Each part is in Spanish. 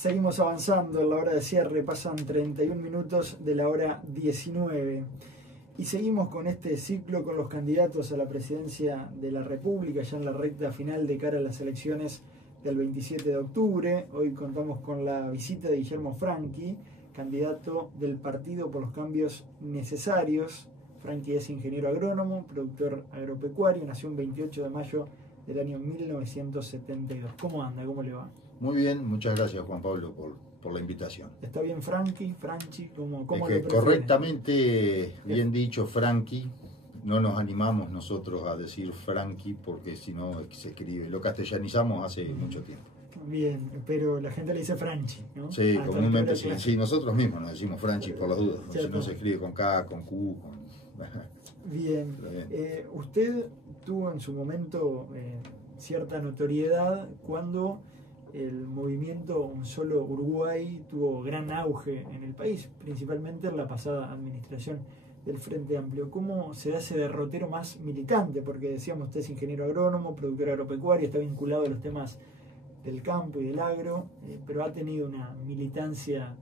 Seguimos avanzando en la hora de cierre, pasan 31 minutos de la hora 19 y seguimos con este ciclo con los candidatos a la presidencia de la República, ya en la recta final de cara a las elecciones del 27 de octubre. Hoy contamos con la visita de Guillermo Franchi, candidato del Partido por los Cambios Necesarios. Franchi es ingeniero agrónomo, productor agropecuario, nació el 28 de mayo del año 1972. ¿Cómo anda? ¿Cómo le va? Muy bien, muchas gracias Juan Pablo por la invitación. ¿Está bien Franchi? ¿Cómo lo prefiere? Correctamente, bien dicho Franchi. No nos animamos nosotros a decir Franchi porque si no se escribe. Lo castellanizamos hace mucho tiempo. Bien, pero la gente le dice Franchi, ¿no? Sí, comúnmente sí. Sí, nosotros mismos nos decimos Franchi por las dudas. Si no se escribe con K, con Q, con... Bien. Usted tuvo en su momento cierta notoriedad cuando el movimiento Un Solo Uruguay tuvo gran auge en el país, principalmente en la pasada administración del Frente Amplio. ¿Cómo se da ese derrotero más militante? Porque decíamos, usted es ingeniero agrónomo, productor agropecuario, está vinculado a los temas del campo y del agro, pero ha tenido una militancia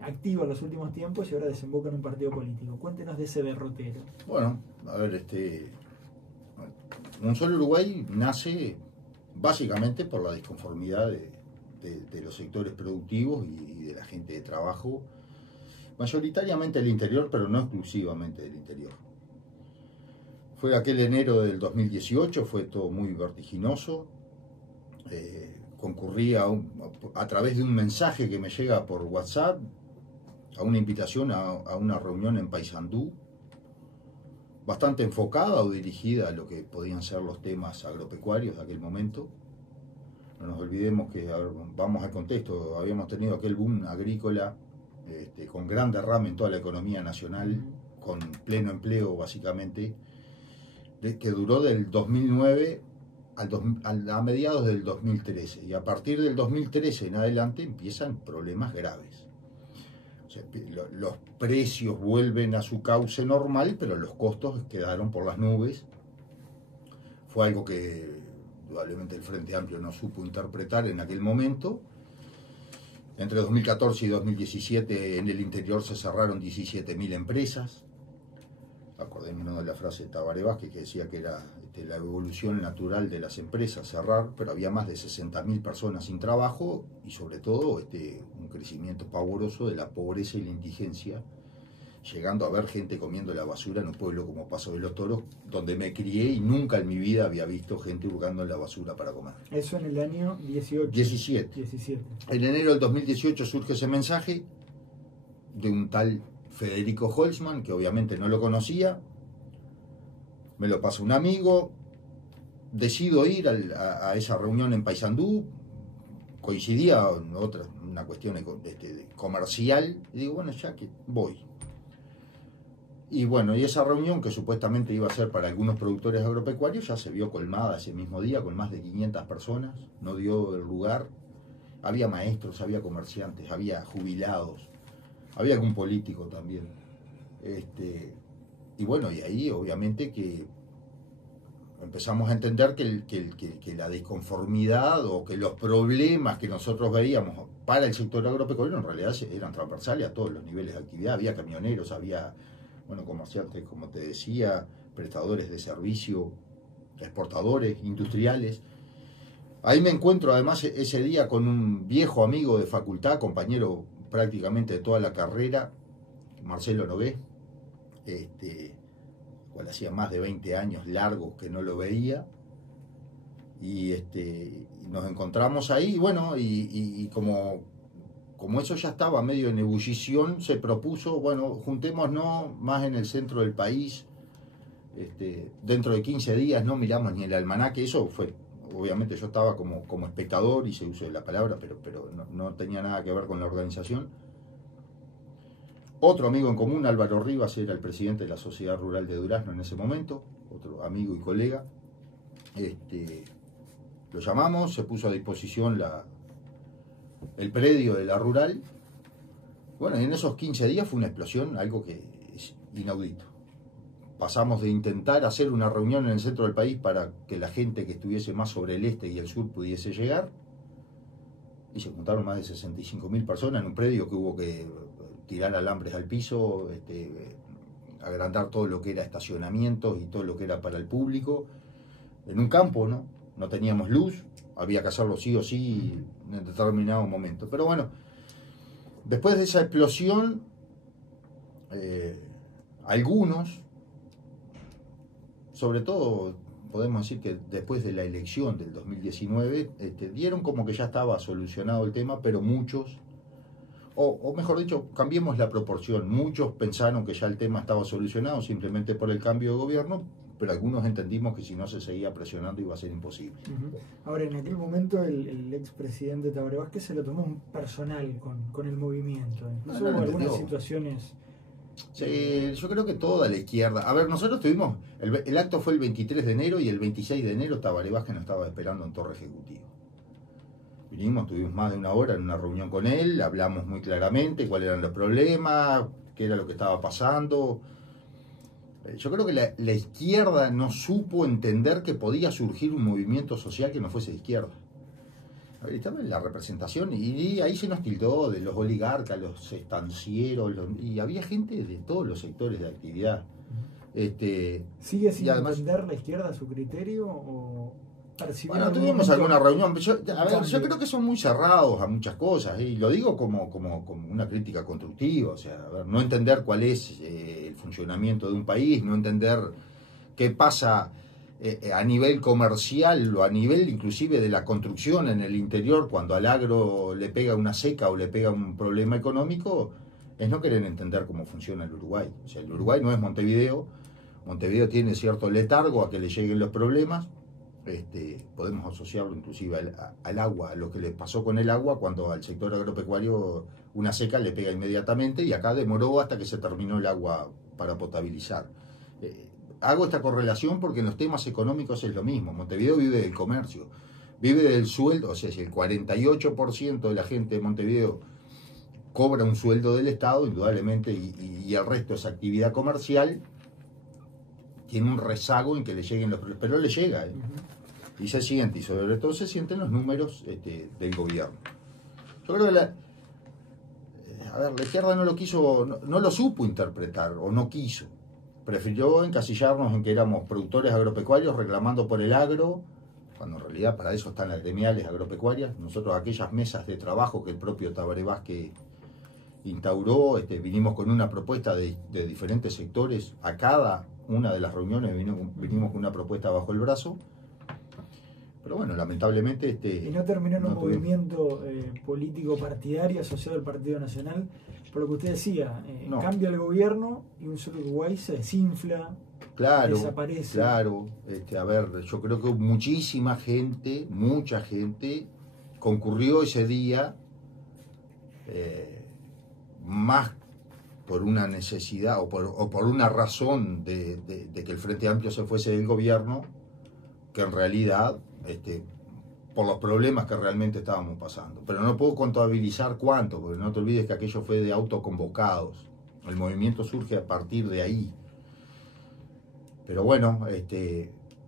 activa en los últimos tiempos y ahora desemboca en un partido político. Cuéntenos de ese derrotero. Bueno, a ver, Un Solo Uruguay nace básicamente por la disconformidad de los sectores productivos y de la gente de trabajo, mayoritariamente del interior, pero no exclusivamente del interior. Fue aquel enero del 2018, fue todo muy vertiginoso. Concurrí a través de un mensaje que me llega por WhatsApp a una invitación a una reunión en Paysandú, bastante enfocada o dirigida a lo que podían ser los temas agropecuarios de aquel momento. No nos olvidemos que, vamos al contexto, habíamos tenido aquel boom agrícola con gran derrame en toda la economía nacional, con pleno empleo básicamente, que duró del 2009 a mediados del 2013, y a partir del 2013 en adelante empiezan problemas graves. O sea, los precios vuelven a su cauce normal, pero los costos quedaron por las nubes. Fue algo que probablemente el Frente Amplio no supo interpretar en aquel momento. Entre 2014 y 2017 en el interior se cerraron 17.000 empresas. Acordémonos de la frase de Tabaré Vázquez que decía que era la evolución natural de las empresas cerrar, pero había más de 60.000 personas sin trabajo y sobre todo un crecimiento pavoroso de la pobreza y la indigencia, llegando a ver gente comiendo la basura en un pueblo como Paso de los Toros, donde me crié y nunca en mi vida había visto gente hurgando en la basura para comer. Eso en el año 17. En enero del 2018 surge ese mensaje de un tal Federico Holzman, que obviamente no lo conocía. Me lo pasa un amigo, decido ir a esa reunión en Paysandú, coincidía una cuestión comercial, y digo, bueno, ya que voy. Y bueno, y esa reunión que supuestamente iba a ser para algunos productores agropecuarios ya se vio colmada ese mismo día con más de 500 personas, no dio el lugar. Había maestros, había comerciantes, había jubilados, había algún político también. Y bueno, y ahí obviamente que empezamos a entender que la disconformidad o que los problemas que nosotros veíamos para el sector agropecuario en realidad eran transversales a todos los niveles de actividad. Había camioneros, había comerciantes, como te decía, prestadores de servicio, exportadores, industriales. Ahí me encuentro además ese día con un viejo amigo de facultad, compañero prácticamente de toda la carrera, Marcelo Nogué, cual hacía más de 20 años largos que no lo veía, y nos encontramos ahí, y bueno, y como eso ya estaba medio en ebullición, se propuso, bueno, juntémonos más en el centro del país, dentro de 15 días, no miramos ni el almanaque. Eso fue, obviamente yo estaba como espectador, y se uso de la palabra, pero no tenía nada que ver con la organización. Otro amigo en común, Álvaro Rivas, era el presidente de la Sociedad Rural de Durazno en ese momento, otro amigo y colega. Lo llamamos, se puso a disposición el predio de la rural. Bueno, y en esos 15 días fue una explosión, algo que es inaudito. Pasamos de intentar hacer una reunión en el centro del país para que la gente que estuviese más sobre el este y el sur pudiese llegar, y se juntaron más de 65.000 personas en un predio que hubo que tirar alambres al piso, agrandar todo lo que era estacionamientos y todo lo que era para el público, en un campo, ¿no? No teníamos luz, había que hacerlo sí o sí en determinado momento. Pero bueno, después de esa explosión, algunos, sobre todo podemos decir que después de la elección del 2019, dieron como que ya estaba solucionado el tema, pero muchos, o mejor dicho, cambiemos la proporción, muchos pensaron que ya el tema estaba solucionado simplemente por el cambio de gobierno, pero algunos entendimos que si no se seguía presionando iba a ser imposible. Ahora, en aquel momento el expresidente Tabaré Vázquez se lo tomó un personal con el movimiento. Incluso hubo algunas situaciones... Sí, yo creo que toda la izquierda. A ver, nosotros tuvimos, el acto fue el 23 de enero y el 26 de enero Tabaré Vázquez nos estaba esperando en Torre Ejecutiva. Vinimos, tuvimos más de una hora en una reunión con él, hablamos muy claramente cuáles eran los problemas, qué era lo que estaba pasando. Yo creo que la izquierda no supo entender que podía surgir un movimiento social que no fuese de izquierda. A ver, estaba en la representación y ahí se nos tildó de los oligarcas, los estancieros, y había gente de todos los sectores de actividad. ¿Sigue sin entender la izquierda su criterio o bueno, tuvimos alguna reunión? Yo creo que son muy cerrados a muchas cosas, y lo digo como una crítica constructiva. O sea, a ver, no entender cuál es el funcionamiento de un país, no entender qué pasa a nivel comercial o a nivel inclusive de la construcción en el interior cuando al agro le pega una seca o le pega un problema económico, es no querer entender cómo funciona el Uruguay. O sea, el Uruguay no es Montevideo. Montevideo tiene cierto letargo a que le lleguen los problemas. Podemos asociarlo inclusive al agua, a lo que le pasó con el agua cuando al sector agropecuario una seca le pega inmediatamente, y acá demoró hasta que se terminó el agua para potabilizar. Hago esta correlación porque en los temas económicos es lo mismo. Montevideo vive del comercio, vive del sueldo. O sea, si el 48% de la gente de Montevideo cobra un sueldo del Estado, indudablemente, y el resto es actividad comercial, tiene un rezago en que le lleguen los problemas, pero le llega, y se siente, y sobre todo se sienten los números del gobierno. Yo creo que la izquierda no lo quiso, no lo supo interpretar, o no quiso. Prefirió encasillarnos en que éramos productores agropecuarios reclamando por el agro, cuando en realidad para eso están las gremiales agropecuarias. Nosotros, aquellas mesas de trabajo que el propio Tabaré Vázquez instauró, vinimos con una propuesta de diferentes sectores. A cada una de las reuniones vinimos con una propuesta bajo el brazo, pero bueno, lamentablemente y no terminó en un movimiento político partidario asociado al Partido Nacional, por lo que usted decía, cambia el gobierno y un solo Uruguay se desinfla, desaparece. Claro, a ver, yo creo que mucha gente concurrió ese día, más por una necesidad o por una razón de que el Frente Amplio se fuese del gobierno, que en realidad por los problemas que realmente estábamos pasando. Pero no puedo contabilizar cuánto, porque no te olvides que aquello fue de autoconvocados. El movimiento surge a partir de ahí. Pero bueno,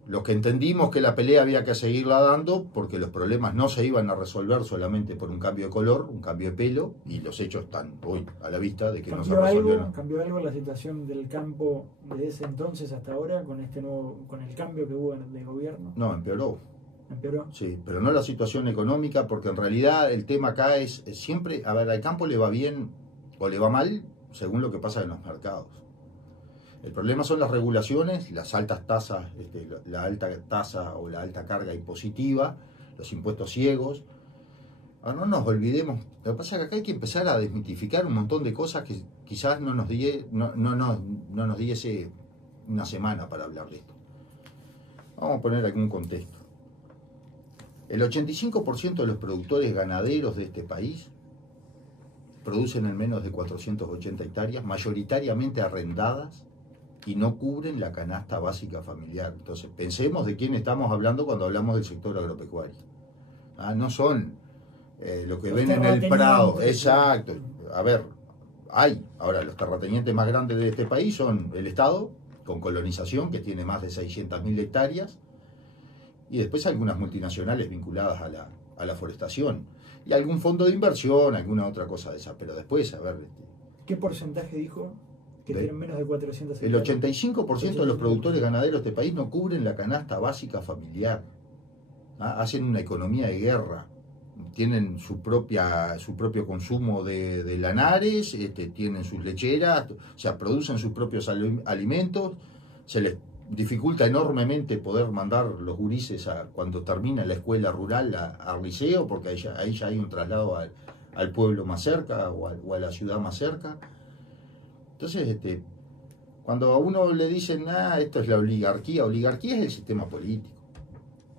los que entendimos que la pelea había que seguirla dando, porque los problemas no se iban a resolver solamente por un cambio de color, un cambio de pelo, y los hechos están hoy a la vista de que no se resolvieron. ¿Cambió algo la situación del campo de ese entonces hasta ahora con el cambio que hubo de gobierno? No, empeoró. ¿Empeoró? Sí, pero no la situación económica, porque en realidad el tema acá es siempre, a ver, al campo le va bien o le va mal según lo que pasa en los mercados. El problema son las regulaciones, las altas tasas, la alta tasa o la alta carga impositiva, los impuestos ciegos. Ahora no nos olvidemos, lo que pasa es que acá hay que empezar a desmitificar un montón de cosas que quizás no nos diese una semana para hablar de esto. Vamos a poner algún contexto. El 85% de los productores ganaderos de este país producen en menos de 480 hectáreas, mayoritariamente arrendadas, y no cubren la canasta básica familiar. Entonces, pensemos de quién estamos hablando cuando hablamos del sector agropecuario. No son lo que ven en el Prado. Exacto. A ver, ahora los terratenientes más grandes de este país son el Estado, con colonización, que tiene más de 600.000 hectáreas, y después algunas multinacionales vinculadas a la forestación. Y algún fondo de inversión, alguna otra cosa de esa. Pero después, a ver... ¿Qué porcentaje dijo que tienen menos de 400 hectáreas? El hectáreas? 85% de los productores ganaderos de este país no cubren la canasta básica familiar. Hacen una economía de guerra. Tienen su propio consumo de lanares, tienen sus lecheras, o sea, producen sus propios alimentos. Se les dificulta enormemente poder mandar los gurises cuando termina la escuela rural al liceo, porque ahí ya hay un traslado al pueblo más cerca o a la ciudad más cerca. Entonces, cuando a uno le dicen, esto es la oligarquía es el sistema político,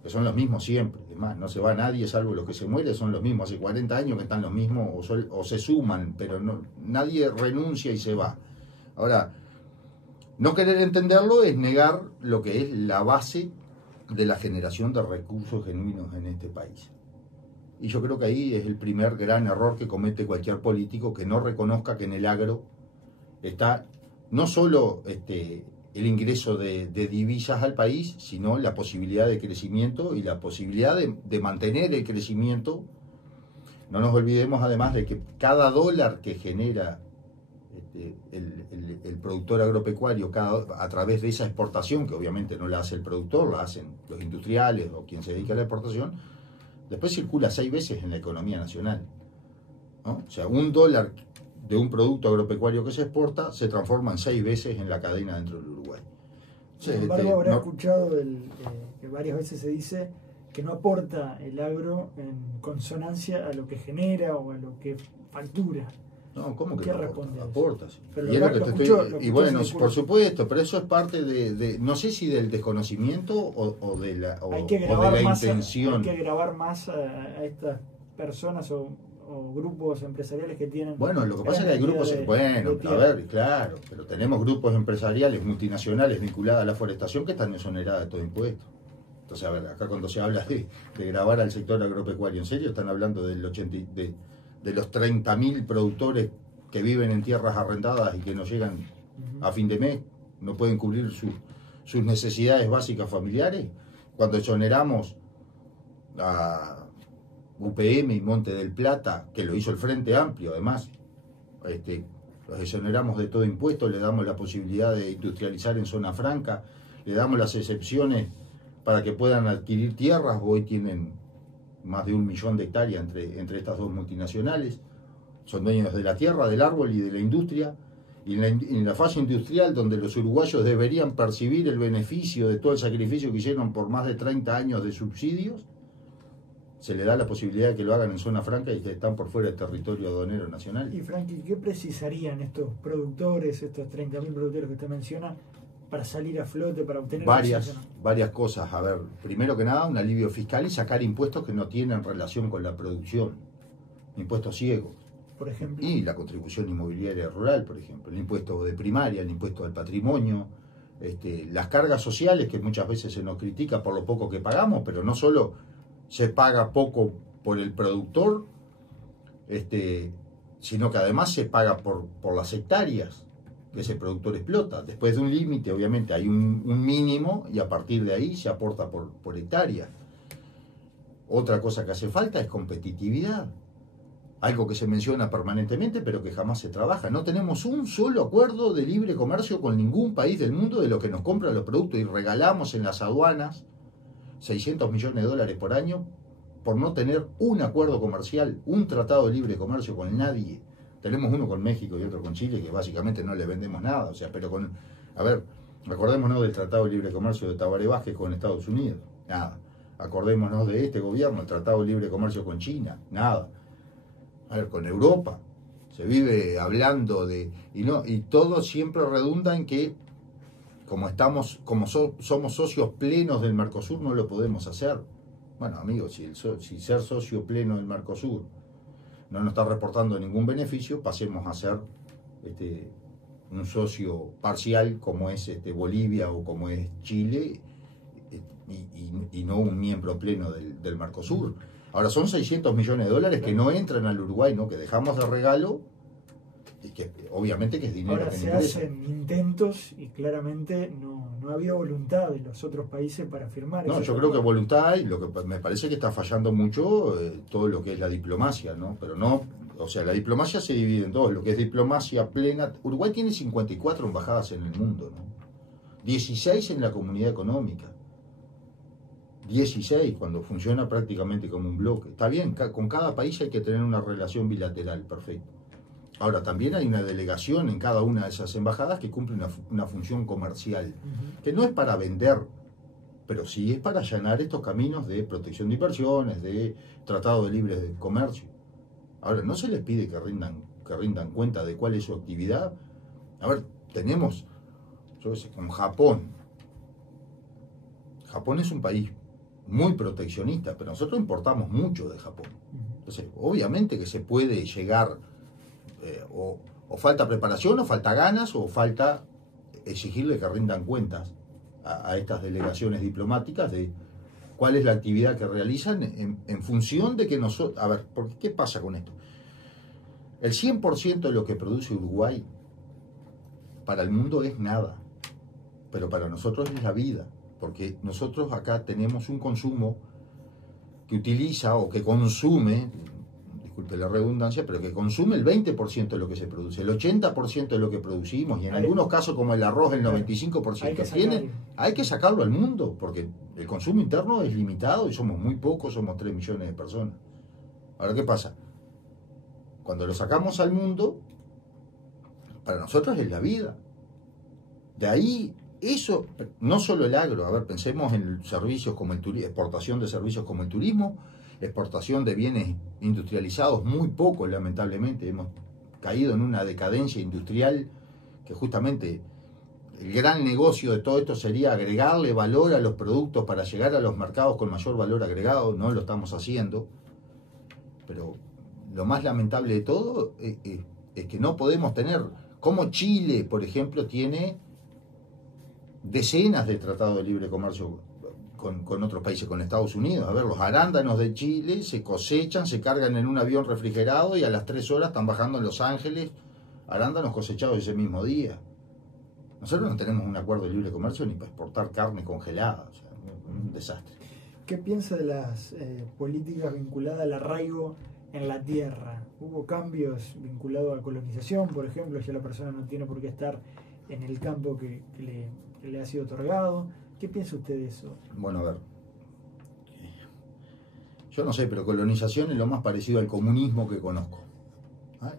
que son los mismos siempre. Además, no se va nadie, salvo los que se mueren, son los mismos. Hace 40 años que están los mismos, o se suman, pero nadie renuncia y se va. Ahora, no querer entenderlo es negar lo que es la base de la generación de recursos genuinos en este país. Y yo creo que ahí es el primer gran error que comete cualquier político, que no reconozca que en el agro está no solo el ingreso de divisas al país, sino la posibilidad de crecimiento y la posibilidad de mantener el crecimiento. No nos olvidemos además de que cada dólar que genera el productor agropecuario a través de esa exportación, que obviamente no la hace el productor, la hacen los industriales o quien se dedica a la exportación, después circula 6 veces en la economía nacional, ¿no? O sea, un dólar de un producto agropecuario que se exporta se transforma en 6 veces en la cadena dentro del Uruguay. Sin embargo, habrá escuchado que varias veces se dice que no aporta el agro en consonancia a lo que genera o a lo que factura. No, ¿cómo que ¿Qué no responde? Aportas. Y bueno, por supuesto, pero eso es parte no sé si del desconocimiento o de la intención. Hay que grabar más a estas personas o grupos empresariales que tienen... Bueno, lo que pasa es que hay grupos... Claro, pero tenemos grupos empresariales multinacionales vinculados a la forestación que están exoneradas de todo impuesto. Entonces, a ver, acá cuando se habla de grabar al sector agropecuario, ¿en serio? Están hablando de los 30.000 productores que viven en tierras arrendadas y que no llegan a fin de mes, no pueden cubrir sus necesidades básicas familiares. Cuando exoneramos a UPM y Monte del Plata, que lo hizo el Frente Amplio, además, los exoneramos de todo impuesto, le damos la posibilidad de industrializar en zona franca, le damos las excepciones para que puedan adquirir tierras. Hoy tienen más de 1 millón de hectáreas entre estas dos multinacionales. Son dueños de la tierra, del árbol y de la industria. Y en la fase industrial, donde los uruguayos deberían percibir el beneficio de todo el sacrificio que hicieron por más de 30 años de subsidios, se le da la posibilidad de que lo hagan en zona franca y que están por fuera del territorio aduanero nacional. Y Frankie, ¿qué precisarían estos productores, estos 30.000 productores que usted menciona, para salir a flote, para obtener varias cosas? A ver, primero que nada, un alivio fiscal y sacar impuestos que no tienen relación con la producción, impuestos ciegos, por ejemplo, y la contribución inmobiliaria rural, por ejemplo, el impuesto de primaria, el impuesto del patrimonio, las cargas sociales, que muchas veces se nos critica por lo poco que pagamos, pero no solo se paga poco por el productor, sino que además se paga por las hectáreas que ese productor explota. Después de un límite, obviamente, hay un mínimo y a partir de ahí se aporta por hectárea. Otra cosa que hace falta es competitividad. Algo que se menciona permanentemente, pero que jamás se trabaja. No tenemos un solo acuerdo de libre comercio con ningún país del mundo de lo que nos compran los productos, y regalamos en las aduanas 600 millones de dólares por año por no tener un acuerdo comercial, un tratado de libre comercio con nadie. Tenemos uno con México y otro con Chile, que básicamente no le vendemos nada. O sea, pero acordémonos del Tratado de Libre Comercio de Tabaré Vázquez con Estados Unidos, nada. Acordémonos de este gobierno, el Tratado de Libre Comercio con China, nada. A ver, con Europa se vive hablando y todo siempre redunda en que somos socios plenos del Mercosur, no lo podemos hacer. Bueno, amigos, si ser socio pleno del Mercosur no nos está reportando ningún beneficio, pasemos a ser un socio parcial como es Bolivia o como es Chile, y no un miembro pleno del Mercosur. Ahora son 600 millones de dólares que no entran al Uruguay, ¿no? Que dejamos de regalo y que obviamente que es dinero ahora que se ingresa. hacen intentos y claramente no ha habido voluntad de los otros países para firmar. No, yo creo que voluntad hay, lo que me parece que está fallando mucho todo lo que es la diplomacia, ¿no? Pero no, o sea, la diplomacia se divide en dos, lo que es diplomacia plena. Uruguay tiene 54 embajadas en el mundo, ¿no? 16 en la Comunidad Económica. 16 cuando funciona prácticamente como un bloque. Está bien, con cada país hay que tener una relación bilateral, perfecto. Ahora, también hay una delegación en cada una de esas embajadas que cumple una función comercial, que no es para vender, pero sí es para allanar estos caminos de protección de inversiones, de tratado de libre comercio. Ahora, no se les pide que rindan cuenta de cuál es su actividad. A ver, tenemos, yo qué sé, con Japón. Japón es un país muy proteccionista, pero nosotros importamos mucho de Japón. Entonces, obviamente que se puede llegar, o falta preparación, o falta ganas, o falta exigirle que rindan cuentas a estas delegaciones diplomáticas de cuál es la actividad que realizan en función de que nosotros... A ver, porque ¿qué pasa con esto? El 100% de lo que produce Uruguay para el mundo es nada, pero para nosotros es la vida, porque nosotros acá tenemos un consumo que utiliza o que consume, disculpe la redundancia, pero que consume el 20% de lo que se produce, el 80% de lo que producimos, y en algunos casos como el arroz el 95% hay que sacarlo al mundo, porque el consumo interno es limitado y somos muy pocos, somos 3 millones de personas. Ahora, ¿qué pasa? Cuando lo sacamos al mundo, para nosotros es la vida. De ahí, eso, no solo el agro, a ver, pensemos en servicios como el turismo, exportación de servicios como el turismo, exportación de bienes industrializados, muy poco, lamentablemente. Hemos caído en una decadencia industrial que justamente el gran negocio de todo esto sería agregarle valor a los productos para llegar a los mercados con mayor valor agregado. No lo estamos haciendo, pero lo más lamentable de todo es que no podemos tener, como Chile, por ejemplo, tiene decenas de tratados de libre comercio con otros países, con Estados Unidos. A ver, los arándanos de Chile se cosechan, se cargan en un avión refrigerado y a las 3 horas están bajando en Los Ángeles arándanos cosechados ese mismo día. Nosotros no tenemos un acuerdo de libre comercio ni para exportar carne congelada, o sea, un desastre. ¿Qué piensa de las políticas vinculadas al arraigo en la tierra? ¿Hubo cambios vinculados a colonización, por ejemplo? Ya la persona no tiene por qué estar en el campo que le ha sido otorgado. ¿Qué piensa usted de eso? Bueno, a ver, yo no sé, pero colonización es lo más parecido al comunismo que conozco.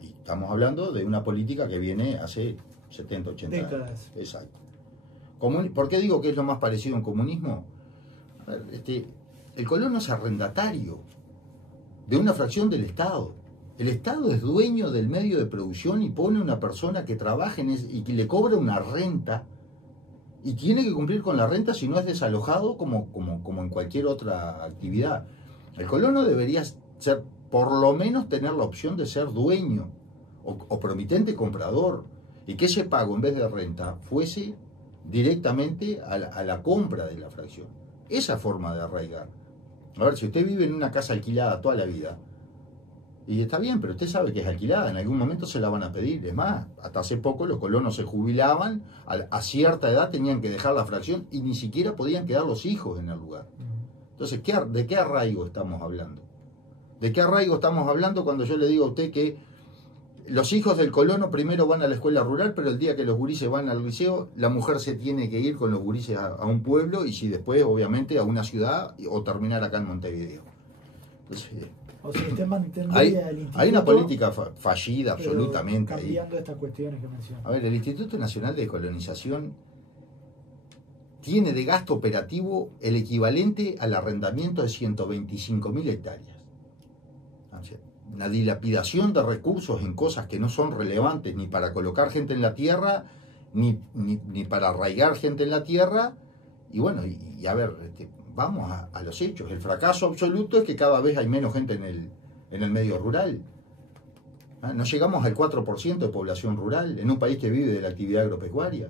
Y estamos hablando de una política que viene hace 70, 80 décadas. Años. Exacto. ¿Por qué digo que es lo más parecido a un comunismo? A ver, el colono es arrendatario de una fracción del Estado. El Estado es dueño del medio de producción y pone una persona que trabaje y que le cobra una renta y tiene que cumplir con la renta si no es desalojado como en cualquier otra actividad. El colono debería ser, por lo menos, tener la opción de ser dueño o promitente comprador, y que ese pago en vez de renta fuese directamente a la compra de la fracción. Esa forma de arraigar. A ver, si usted vive en una casa alquilada toda la vida, y está bien, pero usted sabe que es alquilada, en algún momento se la van a pedir. Es más, hasta hace poco los colonos se jubilaban, a cierta edad tenían que dejar la fracción y ni siquiera podían quedar los hijos en el lugar. Entonces, ¿de qué arraigo estamos hablando? ¿De qué arraigo estamos hablando cuando yo le digo a usted que los hijos del colono primero van a la escuela rural, pero el día que los gurises van al liceo, la mujer se tiene que ir con los gurises a un pueblo y si después, obviamente, a una ciudad o terminar acá en Montevideo? Entonces, o sea, usted mantendría el instituto, hay una política fallida absolutamente cambiando estas cuestiones que menciona. A ver, el Instituto Nacional de Colonización tiene de gasto operativo el equivalente al arrendamiento de 125.000 hectáreas. O sea, una dilapidación de recursos en cosas que no son relevantes ni para colocar gente en la tierra, ni para arraigar gente en la tierra. Y bueno, a ver, vamos a los hechos. El fracaso absoluto es que cada vez hay menos gente en el medio rural. No llegamos al 4% de población rural en un país que vive de la actividad agropecuaria.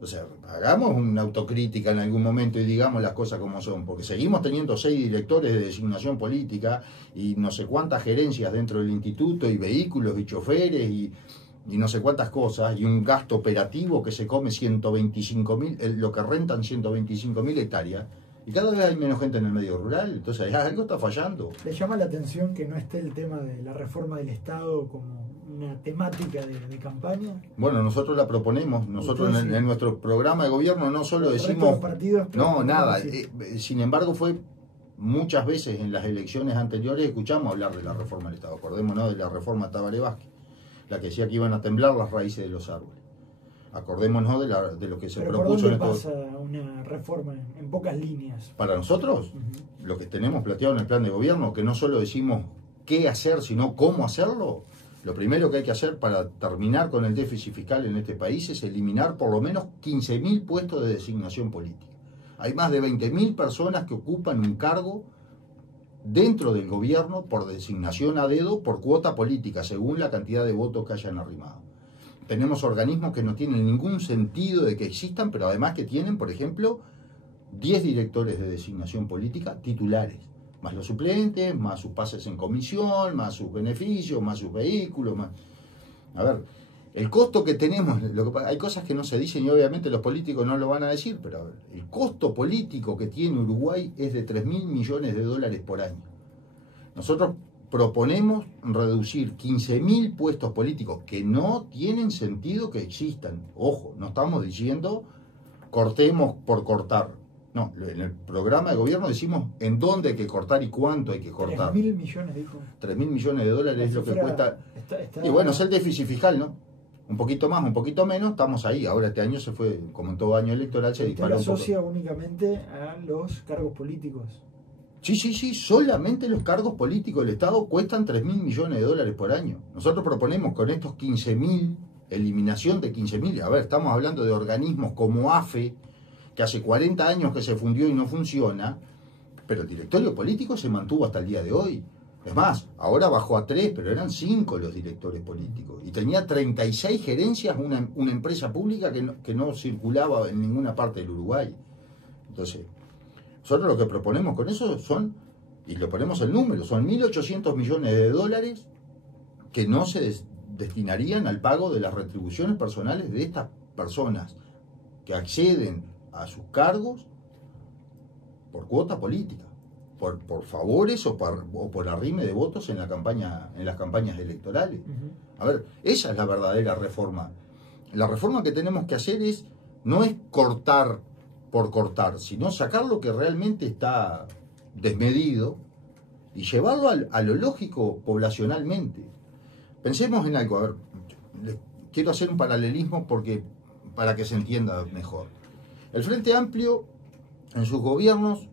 O sea, hagamos una autocrítica en algún momento y digamos las cosas como son, porque seguimos teniendo 6 directores de designación política y no sé cuántas gerencias dentro del instituto y vehículos y choferes y y no sé cuántas cosas, y un gasto operativo que se come 125.000, lo que rentan 125.000 hectáreas, y cada vez hay menos gente en el medio rural, entonces algo está fallando. ¿Le llama la atención que no esté el tema de la reforma del Estado como una temática de campaña? Bueno, nosotros la proponemos, nosotros en nuestro programa de gobierno no solo decimos... No, nada, sin embargo fue muchas veces en las elecciones anteriores escuchamos hablar de la reforma del Estado, acordémonos de la reforma Tabaré Vázquez, la que decía que iban a temblar las raíces de los árboles. Acordémonos de lo que se propuso en pasa una reforma en pocas líneas. Para nosotros, lo que tenemos planteado en el plan de gobierno, que no solo decimos qué hacer, sino cómo hacerlo. Lo primero que hay que hacer para terminar con el déficit fiscal en este país es eliminar por lo menos 15.000 puestos de designación política. Hay más de 20.000 personas que ocupan un cargo dentro del gobierno por designación a dedo, por cuota política, según la cantidad de votos que hayan arrimado. Tenemos organismos que no tienen ningún sentido de que existan, pero además que tienen, por ejemplo, 10 directores de designación política titulares, más los suplentes, más sus pases en comisión, más sus beneficios, más sus vehículos, más... A ver, el costo que tenemos, hay cosas que no se dicen y obviamente los políticos no lo van a decir, pero a ver, el costo político que tiene Uruguay es de 3.000 millones de dólares por año. Nosotros proponemos reducir 15.000 puestos políticos que no tienen sentido que existan. Ojo, no estamos diciendo cortemos por cortar. No, en el programa de gobierno decimos en dónde hay que cortar y cuánto hay que cortar. 3.000 millones, dijo. 3.000 millones de dólares es lo que cuesta. Y bueno, es el déficit fiscal, ¿no? Un poquito más, un poquito menos, estamos ahí. Ahora este año se fue, como en todo año electoral, se disparó un poco. ¿Usted lo asocia únicamente a los cargos políticos? Sí, solamente los cargos políticos del Estado cuestan 3.000 millones de dólares por año. Nosotros proponemos con estos 15.000, eliminación de 15.000, a ver, estamos hablando de organismos como AFE, que hace 40 años que se fundió y no funciona, pero el directorio político se mantuvo hasta el día de hoy. Es más, ahora bajó a 3, pero eran 5 los directores políticos. Y tenía 36 gerencias una empresa pública que no circulaba en ninguna parte del Uruguay. Entonces, nosotros lo que proponemos con eso son, y lo ponemos el número, son 1.800 millones de dólares que no se destinarían al pago de las retribuciones personales de estas personas que acceden a sus cargos por cuota política, por favores o por arrime de votos en las campañas electorales. A ver, esa es la verdadera reforma. La reforma que tenemos que hacer no es cortar por cortar, sino sacar lo que realmente está desmedido y llevarlo a lo lógico poblacionalmente. Pensemos en algo, a ver, quiero hacer un paralelismo para que se entienda mejor. El Frente Amplio en sus gobiernos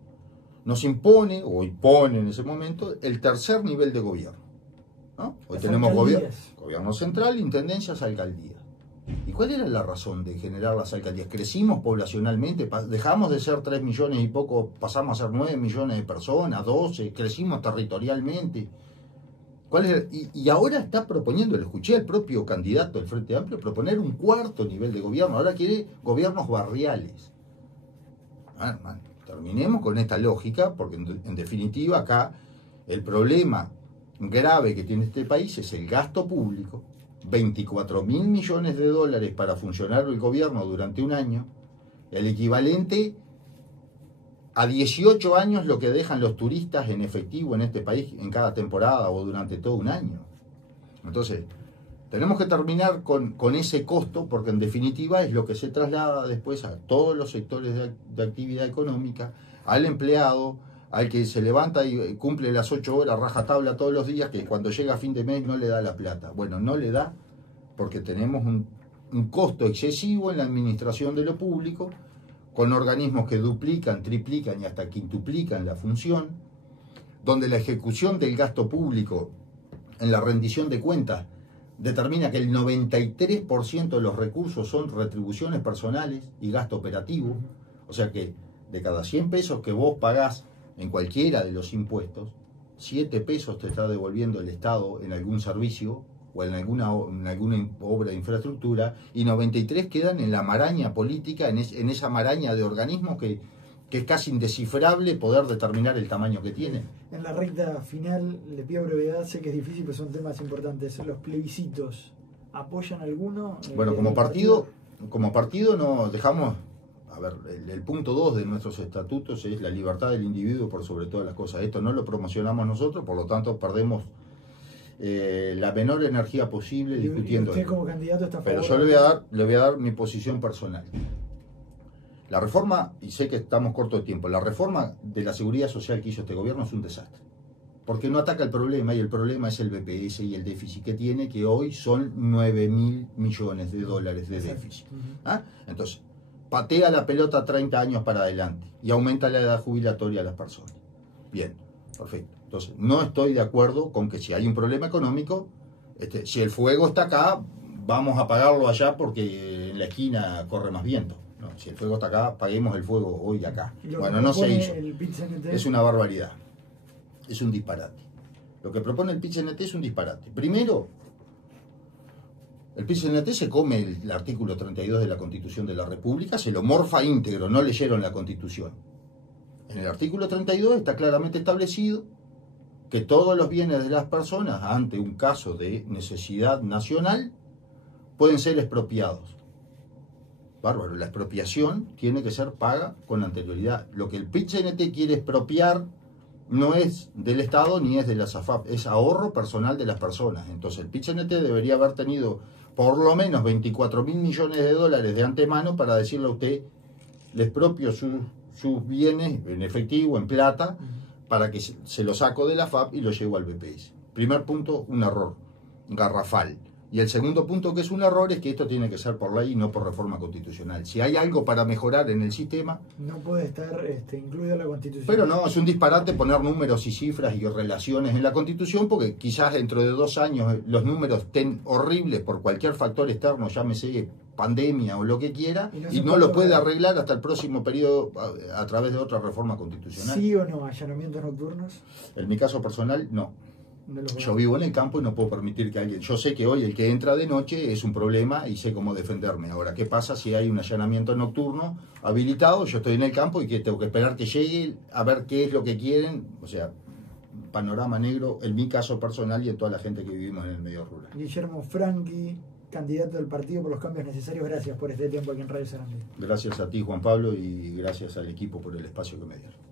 nos impone en ese momento el tercer nivel de gobierno, ¿no? Hoy tenemos gobierno central, intendencias, alcaldías. ¿Y cuál era la razón de generar las alcaldías? Crecimos poblacionalmente, dejamos de ser 3 millones y poco, pasamos a ser 9 millones de personas, 12, crecimos territorialmente. ¿Cuál era? Y ahora está proponiendo, le escuché al propio candidato del Frente Amplio, proponer un cuarto nivel de gobierno. Ahora quiere gobiernos barriales. Terminemos con esta lógica, porque en definitiva acá el problema grave que tiene este país es el gasto público. 24.000 millones de dólares para funcionar el gobierno durante un año, el equivalente a 18 años lo que dejan los turistas en efectivo en este país en cada temporada o durante todo un año. Entonces, tenemos que terminar con ese costo, porque en definitiva es lo que se traslada después a todos los sectores de actividad económica, al empleado, al que se levanta y cumple las 8 horas rajatabla todos los días, que cuando llega a fin de mes no le da la plata. Bueno, no le da porque tenemos un costo excesivo en la administración de lo público, con organismos que duplican, triplican y hasta quintuplican la función, donde la ejecución del gasto público en la rendición de cuentas determina que el 93% de los recursos son retribuciones personales y gasto operativo. O sea que de cada 100 pesos que vos pagás en cualquiera de los impuestos, 7 pesos te está devolviendo el Estado en algún servicio o en alguna obra de infraestructura, y 93 quedan en la maraña política, en esa maraña de organismos que es casi indescifrable poder determinar el tamaño que tiene. En la recta final, le pido brevedad, sé que es difícil, pero son temas importantes. Los plebiscitos, apoyan alguno? Bueno, como partido no dejamos, a ver, el punto 2 de nuestros estatutos es la libertad del individuo por sobre todas las cosas. Esto no lo promocionamos nosotros, por lo tanto perdemos la menor energía posible discutiendo. ¿Y usted como candidato está a favor? Pero yo le voy a dar mi posición personal. La reforma, y sé que estamos corto de tiempo, la reforma de la seguridad social que hizo este gobierno es un desastre. Porque no ataca el problema, y el problema es el BPS y el déficit que tiene, que hoy son 9.000 millones de dólares de déficit. ¿Ah? Entonces, patea la pelota 30 años para adelante y aumenta la edad jubilatoria a las personas. Bien, perfecto. Entonces, no estoy de acuerdo con que si hay un problema económico, si el fuego está acá, vamos a apagarlo allá porque en la esquina corre más viento. No, si el fuego está acá, apaguemos el fuego hoy acá. Bueno, no se hizo. Es una barbaridad. Es un disparate. Lo que propone el PIT-CNT es un disparate. Primero, el PIT-CNT se come el artículo 32 de la Constitución de la República, se lo morfa íntegro, no leyeron la Constitución. En el artículo 32 está claramente establecido que todos los bienes de las personas, ante un caso de necesidad nacional, pueden ser expropiados. Bárbaro, la expropiación tiene que ser paga con anterioridad. Lo que el PIT-CNT quiere expropiar no es del Estado ni es de la SAFAP, es ahorro personal de las personas. Entonces el PIT-CNT debería haber tenido por lo menos 24.000 millones de dólares de antemano para decirle a usted, le expropio sus bienes en efectivo, en plata, para que se lo saco de la FAP y lo llevo al BPS. Primer punto, un error garrafal. Y el segundo punto que es un error es que esto tiene que ser por ley y no por reforma constitucional. Si hay algo para mejorar en el sistema... No puede estar incluida la Constitución. Pero no, es un disparate poner números y cifras y relaciones en la Constitución, porque quizás dentro de 2 años los números estén horribles por cualquier factor externo, llámese pandemia o lo que quiera, y no lo puede arreglar hasta el próximo periodo a través de otra reforma constitucional. ¿Sí o no? ¿Allanamientos nocturnos? En mi caso personal, no. Yo vivo en el campo y no puedo permitir que alguien... Yo sé que hoy el que entra de noche es un problema y sé cómo defenderme. Ahora, ¿qué pasa si hay un allanamiento nocturno habilitado? Yo estoy en el campo y que tengo que esperar que llegue a ver qué es lo que quieren. O sea, panorama negro en mi caso personal y en toda la gente que vivimos en el medio rural. Guillermo Franchi, candidato del Partido por los Cambios Necesarios. Gracias por este tiempo aquí en Radio Sarandí. Gracias a ti, Juan Pablo, y gracias al equipo por el espacio que me dieron.